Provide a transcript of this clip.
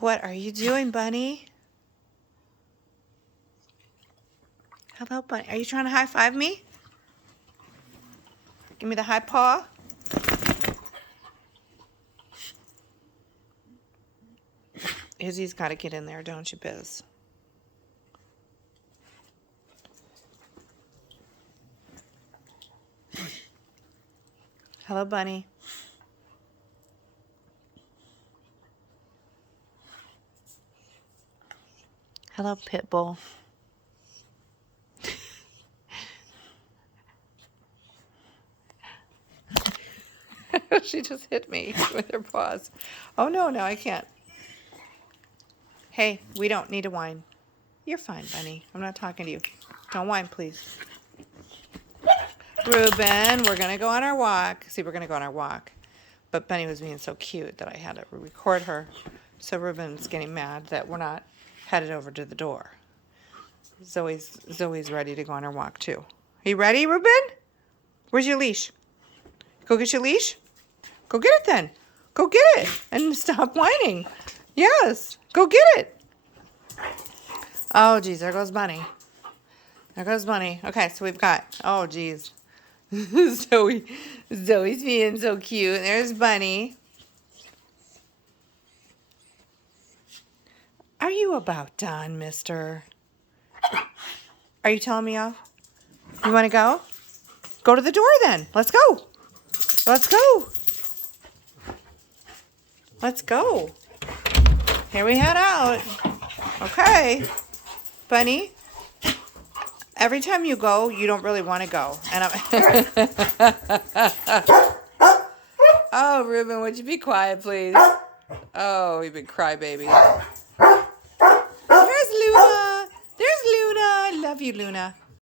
What are you doing, Bunny? Hello, Bunny. Are you trying to high-five me? Give me the high paw. Izzy's got to get in there, don't you, Biz? Hello, Bunny. Hello, Pitbull. She just hit me with her paws. Oh, no, I can't. Hey, we don't need to whine. You're fine, Bunny. I'm not talking to you. Don't whine, please. Ruben, we're going to go on our walk. See, we're going to go on our walk. But Bunny was being so cute that I had to record her. So Ruben's getting mad that we're not headed over to the door. Zoe's ready to go on her walk, too. Are you ready, Ruben? Where's your leash? Go get your leash? Go get it then. Go get it and stop whining. Yes, go get it. Oh, geez, there goes Bunny. There goes Bunny. Okay, so we've got, oh, geez. Zoe's being so cute. There's Bunny. Are you about done, mister? Are you telling me off? You want to go? Go to the door then. Let's go. Let's go. Let's go. Here we head out. Okay. Bunny, every time you go, you don't really want to go. And Oh, Ruben, would you be quiet, please? Oh, you big crybaby. There's Luna. There's Luna. I love you, Luna.